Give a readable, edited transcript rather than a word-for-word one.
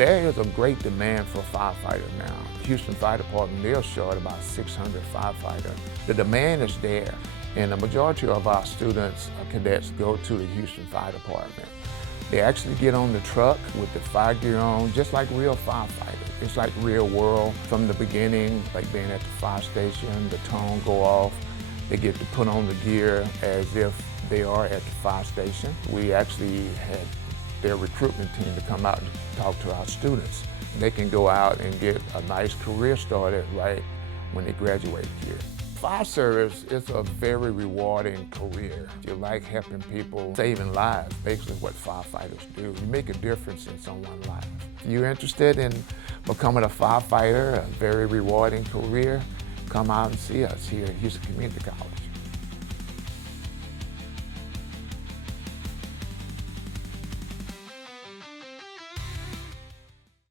There is a great demand for firefighters now. Houston Fire Department, they're short about 600 firefighters. The demand is there, and the majority of our students, cadets, go to the Houston Fire Department. They actually get on the truck with the fire gear on, just like real firefighters. It's like real world from the beginning, like being at the fire station, the tone go off. They get to put on the gear as if they are at the fire station. We actually had their recruitment team to come out and talk to our students. They can go out and get a nice career started right when they graduate here. Fire service is a very rewarding career. You like helping people, saving lives, basically what firefighters do. You make a difference in someone's life. If you're interested in becoming a firefighter, a very rewarding career, come out and see us here at Houston Community College.